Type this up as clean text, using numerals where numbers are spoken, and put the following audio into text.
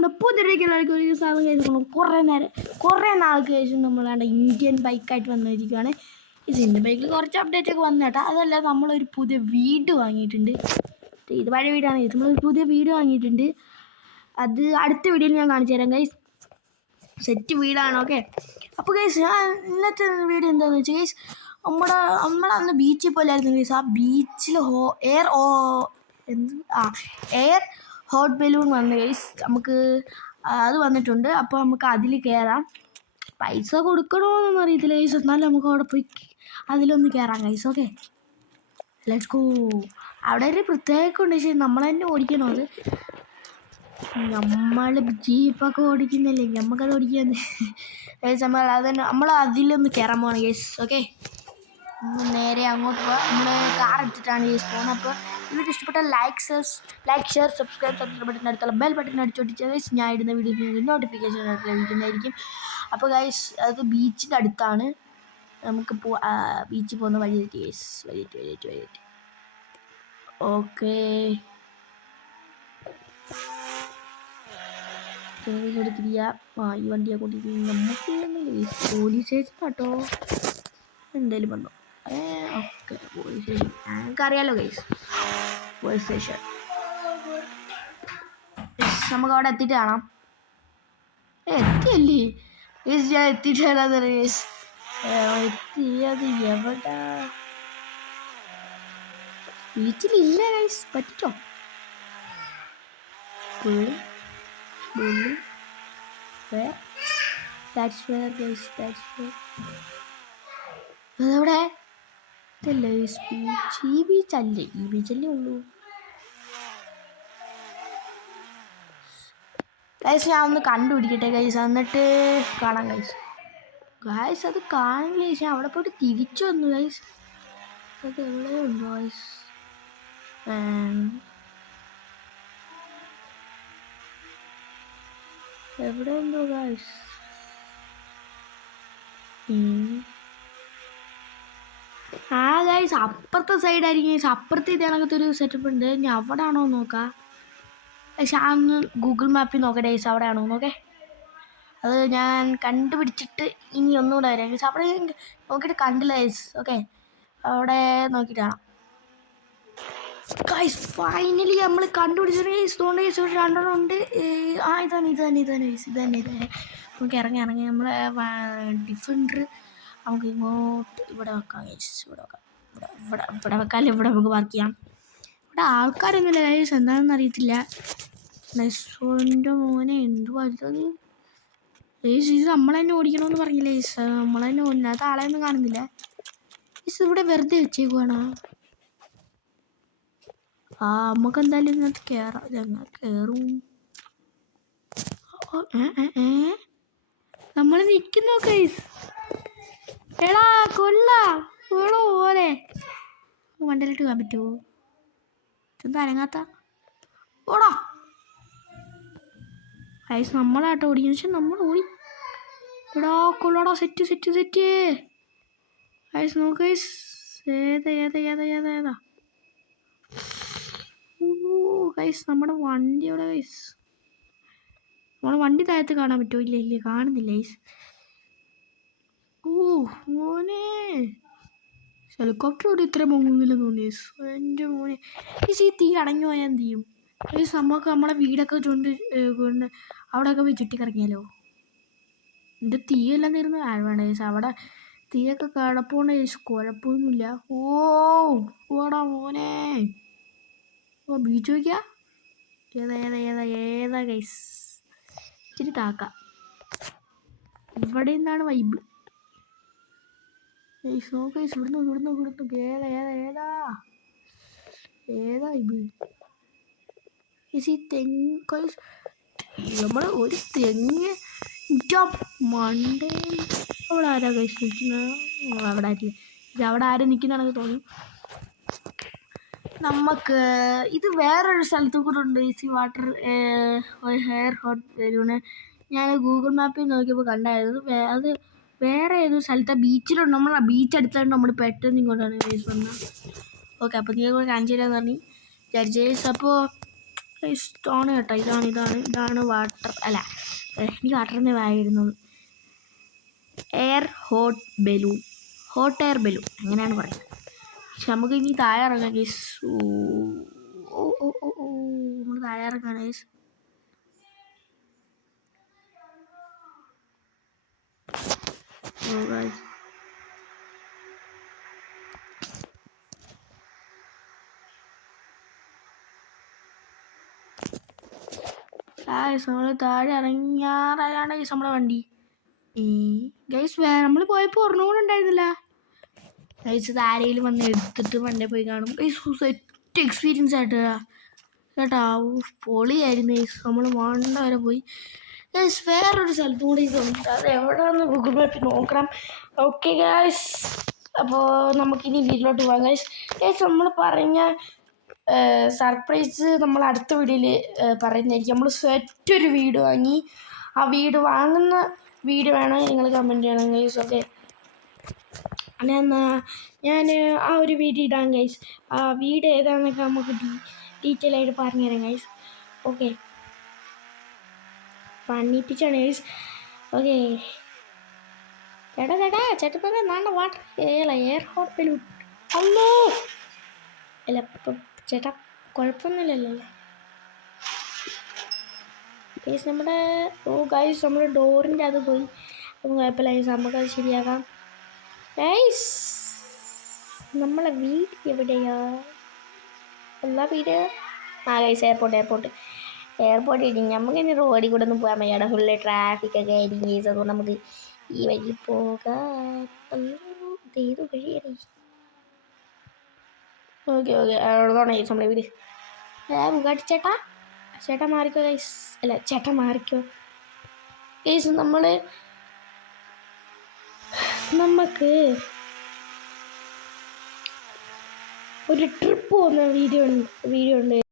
പുതിയൊരു സാധനം കഴിക്കണം. കുറേ നാൾക്ക് ശേഷം നമ്മളാണ്ട് ഇന്ത്യൻ ബൈക്കായിട്ട് വന്നിരിക്കുകയാണ്. ഈ ഇന്ത്യൻ ബൈക്കിൽ കുറച്ച് അപ്ഡേറ്റ് ഒക്കെ വന്നു കേട്ടോ. അതല്ല, നമ്മളൊരു പുതിയ വീട് വാങ്ങിയിട്ടുണ്ട്. ഇത് പഴയ വീടാണ്. നമ്മളൊരു പുതിയ വീട് വാങ്ങിയിട്ടുണ്ട്. അത് അടുത്ത വീഡിയോയിൽ ഞാൻ കാണിച്ചു തരാം ഗൈസ്. സെറ്റ് വീടാണ്. ഓക്കെ, അപ്പോൾ ഗൈസ് ഇന്നത്തെ വീഡിയോ എന്താണെന്ന് വെച്ചാൽ ഗൈസ്, നമ്മളന്ന് ബീച്ചിൽ പോലായിരുന്നു ഗൈസ്. ആ ബീച്ചിൽ എയർ ഹോട്ട് ബലൂൺ വന്നു ഗൈസ്. നമുക്ക് അത് വന്നിട്ടുണ്ട്. അപ്പോൾ നമുക്ക് അതിൽ കയറാം. പൈസ കൊടുക്കണമെന്നൊന്നും അറിയത്തില്ല ഗൈസ്, എന്നാലും നമുക്ക് അവിടെ പോയി അതിലൊന്ന് കയറാം ഗൈസ്. Okay, let's go. അവിടെ ഒരു പ്രത്യേകമൊക്കെ ഉണ്ട്, പക്ഷേ നമ്മൾ തന്നെ ഓടിക്കണോ? അത് നമ്മൾ ജീപ്പൊക്കെ ഓടിക്കുന്നില്ലേ, നമുക്കത് ഓടിക്കാൻ ഗൈസ്. നമ്മൾ അതിലൊന്ന് കയറാൻ പോകണം ഗൈസ്. ഓക്കെ, നേരെ അങ്ങോട്ട് പോവാം. നമ്മൾ കാർ എടുത്തിട്ടാണ് ഗൈസ് പോകുന്നത്. അപ്പോൾ നിങ്ങൾക്ക് ഇഷ്ടപ്പെട്ട ലൈക്ക് ഷെയർ സബ്സ്ക്രൈബ് ബട്ടൺ അടുത്തുള്ള ബെൽ ബട്ടൺ അടിച്ചോട്ടിച്ചാൽ ഗൈസ് ഞാൻ ഇടുന്ന വീഡിയോ നോട്ടിഫിക്കേഷൻ ലഭിക്കുന്നതായിരിക്കും. അപ്പോൾ ഗൈസ് അത് ബീച്ചിൻ്റെ അടുത്താണ്. നമുക്ക് ബീച്ചിൽ പോകുന്ന വഴി തെറ്റി ഗൈസ്. വഴി ഓക്കെ, തിരിയാ. ഈ വണ്ടിയെ കൂട്ടി നമുക്ക് പോലീസ് സ്റ്റേഷൻ കേട്ടോ. എന്തായാലും വന്നു. ഓക്കെ, പോലീസ് സ്റ്റേഷൻ ഞങ്ങൾക്കറിയാലോ ഗൈസ്. പോലീസ് സ്റ്റേഷൻ നമുക്ക് അവിടെ എത്തിയിട്ട് കാണാം. എത്തിയല്ലേ ഗൈസ്? ഞാൻ എത്തിയിട്ട് കാണാന്ന് പറയാം ഗൈസ്. എത്തിയത് എവിടാ? ബീച്ചിലില്ല ഗൈസ്. പറ്റിച്ചോ? അതെവിടെ? ഇതല്ലേ ബീച്ച്? ഈ ബീച്ചല്ലേ? ഈ ബീച്ചല്ലേ ഉള്ളൂ ഗൈസ്. ഞാൻ ഒന്ന് കണ്ടുപിടിക്കട്ടെ ഗൈസ്, എന്നിട്ട് കാണാം ഗൈസ്. അത് കാണില്ല ഗൈസ്. ഞാൻ അവിടെ പോയിട്ട് തിരിച്ചു വന്നു ഗൈസ്. അത് എവിടെ ഉണ്ടോ ഗൈസ്? എവിടെ ഉണ്ടോ ഗൈസ്? ഗൈസ് അപ്പുറത്തെ സൈഡായിരിക്കും ഗൈസ്. അപ്പുറത്തെ ഇത് കണക്കത്തെ ഒരു സെറ്റപ്പ് ഉണ്ട്. ഇനി അവിടെ ആണോ നോക്കാം. പക്ഷെ അന്ന് ഗൂഗിൾ മാപ്പിൽ നോക്കട്ടെ ഗൈസ്, അവിടെ ആണോ നോക്കേ. അത് ഞാൻ കണ്ടുപിടിച്ചിട്ട് ഇനി ഒന്നുകൂടെ വരാം ഗൈസ്. അവിടെ നോക്കിയിട്ട് കണ്ടില്ല ഗൈസ്. ഓക്കെ, അവിടെ നോക്കിയിട്ട് കാണാം ഗൈസ്. ഫൈനലി നമ്മൾ കണ്ടുപിടിച്ചിട്ട് ഗൈസ്. തോന്നുന്നു ഗൈസ് ഒരു രണ്ടെണ്ണം ഉണ്ട്. ഇതാണ് ഗൈസ്. ഇത് തന്നെ. നമുക്ക് ഇറങ്ങി നമ്മളെ ഡിഫൻഡർ നമുക്ക് ഇങ്ങോട്ട് ഇവിടെ വെക്കാം ഗൈസ്. ഇവിടെ വെക്കാമല്ലോ. ഇവിടെ നമുക്ക് വർക്ക് ചെയ്യാം. ഇവിടെ ആൾക്കാരൊന്നുമില്ല ഗൈസ്, എന്താണെന്ന് അറിയത്തില്ല. നെസോൻ്റെ മോനെ എന്തുവാ ഇത് ഗൈസ്? ഇത് നമ്മൾ തന്നെ ഓടിക്കണമെന്ന് പറഞ്ഞില്ല ഗൈസ്. നമ്മൾ തന്നെ ഓടില്ലാത്ത ആളെയൊന്നും കാണുന്നില്ല ഗൈസ്. ഇവിടെ വെറുതെ വെച്ചേക്കുവാണോ? നമുക്ക് എന്തായാലും ഇതിനകത്ത് കയറാം. ഞങ്ങൾ കയറും. നമ്മൾ നിൽക്കുന്നു ഗൈസ്. എടാ പോലെ വണ്ടിയിലിട്ട് പോകാൻ പറ്റുമോ? എന്താ അനങ്ങാത്ത? ഓടാ ഗൈസ്. നമ്മളാട്ടോ ഓടിക്കുന്നു. പക്ഷെ നമ്മൾ ഓടി. എടാ കൊള്ളടാ. Set guys. നോക്ക് ഗൈസ്. ഏതാ ഗൈസ്? നമ്മുടെ വണ്ടിയോടെ ഗൈസ്. നമ്മുടെ വണ്ടി താഴത്ത് കാണാൻ പറ്റുമോ? ഇല്ല കാണുന്നില്ല ഗൈസ്. മോനെ, ഹെലികോപ്റ്റർ ഒരു ഇത്ര മുങ്ങില്ല തോന്നി ഗൈസ്. എൻ്റെ മോനെ ഗൈസ്, ഈ തീ അടങ്ങി പോയാൽ എന്ത് ചെയ്യും ഗൈസ്? നമുക്ക് നമ്മളെ വീടൊക്കെ കൊണ്ട് അവിടെയൊക്കെ പോയി ചുറ്റിക്കറങ്ങിയാലോ? എൻ്റെ തീയെല്ലാം തീർന്ന് വേണ്ട ഗൈസ്. അവിടെ തീയൊക്കെ കിടപ്പുണ്ട് ഗൈസ്. കുഴപ്പമൊന്നുമില്ല. ഓടാ മോനെ. ബീച്ച് നോക്കിയാ ഏതാ ഗൈസ്? ഇച്ചിരി താക്കാം. ഇവിടെ നിന്നാണ് വൈബ് ഗൈസ്. നോക്ക് ഗൈസ്. ഇവിടുന്ന് ഏതാ വൈബ് ഗൈസ്? ഈ തെങ്ങ് ഗൈസ്. നമ്മൾ ഒരു തെങ്ങ് മണ്ടേ. അവിടെ ആരാ ഗൈസ് നിൽക്കുന്നത്? അവിടെ ആരില്ല. അവിടെ ആരും നിൽക്കുന്നതാണെന്ന് തോന്നി. നമുക്ക് ഇത് വേറൊരു സ്ഥലത്ത് കൂടെ ഉണ്ട് ഈ വാട്ടർ എയർ ഹോട്ട് ബലൂണ്. ഞാൻ ഗൂഗിൾ മാപ്പിൽ നോക്കിയപ്പോൾ കണ്ടായിരുന്നു. അത് വേറെ ഏതൊരു സ്ഥലത്തെ ബീച്ചിലുണ്ട്. നമ്മൾ ആ ബീച്ച് അടുത്തായിട്ട് നമ്മൾ പെട്ടെന്ന് ഇങ്ങോട്ടാണ് ഗൈസ് വന്നത്. ഓക്കെ, അപ്പോൾ നിങ്ങൾ കാണിച്ചു തരാമെന്ന് പറഞ്ഞു വിചാരിച്ചു ഗൈസ്. അപ്പോൾ സ്റ്റോൺ കേട്ടോ. ഇതാണ് വാട്ടർ. അല്ല, എനിക്ക് വാട്ടറിൻ്റെ വായിരുന്നത്. Air hot balloon, hot air balloon അങ്ങനെയാണ് പറയുന്നത്. പക്ഷെ നമുക്ക് ഇനി താഴെ ഇറങ്ങാം ഗൈസ്. നമ്മൾ താഴെ ഇറങ്ങാണ് ഗൈസ്. നമ്മൾ താഴെ ഇറങ്ങാറായാണ് ഗൈസ് നമ്മളെ വണ്ടി. ഗൈസ് നമ്മൾ പോയപ്പോൾ ഒരെണ്ണം കൂടെ ഉണ്ടായിരുന്നില്ല ഗൈസ്. ഇത് ആരെങ്കിലും വന്ന് എടുത്തിട്ട് വണ്ടി പോയി കാണും ഗൈസ്. സെറ്റ് എക്സ്പീരിയൻസ് ആയിട്ട് കേട്ടാ. പൊളിയായിരുന്നു ഗൈസ്. നമ്മൾ വണ്ട വരെ പോയി ഗൈസ്. വേറൊരു സ്ഥലത്തും കൂടി ഇതുണ്ട്, അത് എവിടെയാണെന്ന് ഗൂഗിൾ മാപ്പിൽ നോക്കണം. ഓക്കെ ഗൈസ്, അപ്പോൾ നമുക്കിനി വീട്ടിലോട്ട് പോകാം ഗൈസ്. ഗൈസ് നമ്മൾ പറഞ്ഞ സർപ്രൈസ് നമ്മൾ അടുത്ത വീഡിയോയിൽ പറയുന്നതായിരിക്കും. നമ്മൾ സെറ്റൊരു വീട് വാങ്ങി. ആ വീട് വാങ്ങുന്ന വീഡിയോ വേണം നിങ്ങൾ കമൻറ്റ് ചെയ്യണം ഗൈസ്. ഓക്കെ, ഞാൻ ആ ഒരു വീഡിയോ ഇടാം ഗൈസ്. ആ വീട് ഏതാണെന്നൊക്കെ നമുക്ക് ഡീറ്റെയിൽ ആയിട്ട് പറഞ്ഞുതരാം ഗൈസ്. ഓക്കെ, പണിപ്പിച്ചാണ് ഗൈസ്. ഓക്കെ ചേട്ടാ നാണ്ട വാട്ടർ എയർ ഹോട്ട് ബലൂൺ. അല്ലോ അല്ല ചേട്ടാ, കുഴപ്പമൊന്നുമില്ലല്ലോ ഗൈസ്. നമ്മുടെ ഡോറിൻ്റെ അത് പോയി. അപ്പം കുഴപ്പമില്ല ഗൈസ്, നമുക്കത് ശരിയാക്കാം ഗൈസ്. നമ്മളെ വീട് എവിടെയാ? എല്ലാ വീട് ഗൈസ് എയർപോർട്ട് ഇനി നമുക്കിനി റോഡിൽ കൂടെ ഒന്നും പോകാൻ വയ്യാടെ. ഫുള്ള് ട്രാഫിക്കൊക്കെ ആയിരിക്കും ഗൈസ്. അതുകൊണ്ട് നമുക്ക് ഈ വഴി പോകാം. ഏത് വഴിയാണ്? ഓക്കെ അവിടെയാണ് ഗൈസ് നമ്മളെ വീട്. ബുഗാട്ടി ചേട്ടാ മാറിക്കോ ഗൈസ്. അല്ല ചേട്ടാ മാറിക്കോ ഗൈസ്. നമുക്ക് ഒരു ട്രിപ്പ് പോകുന്ന വീഡിയോ ഉണ്ട്.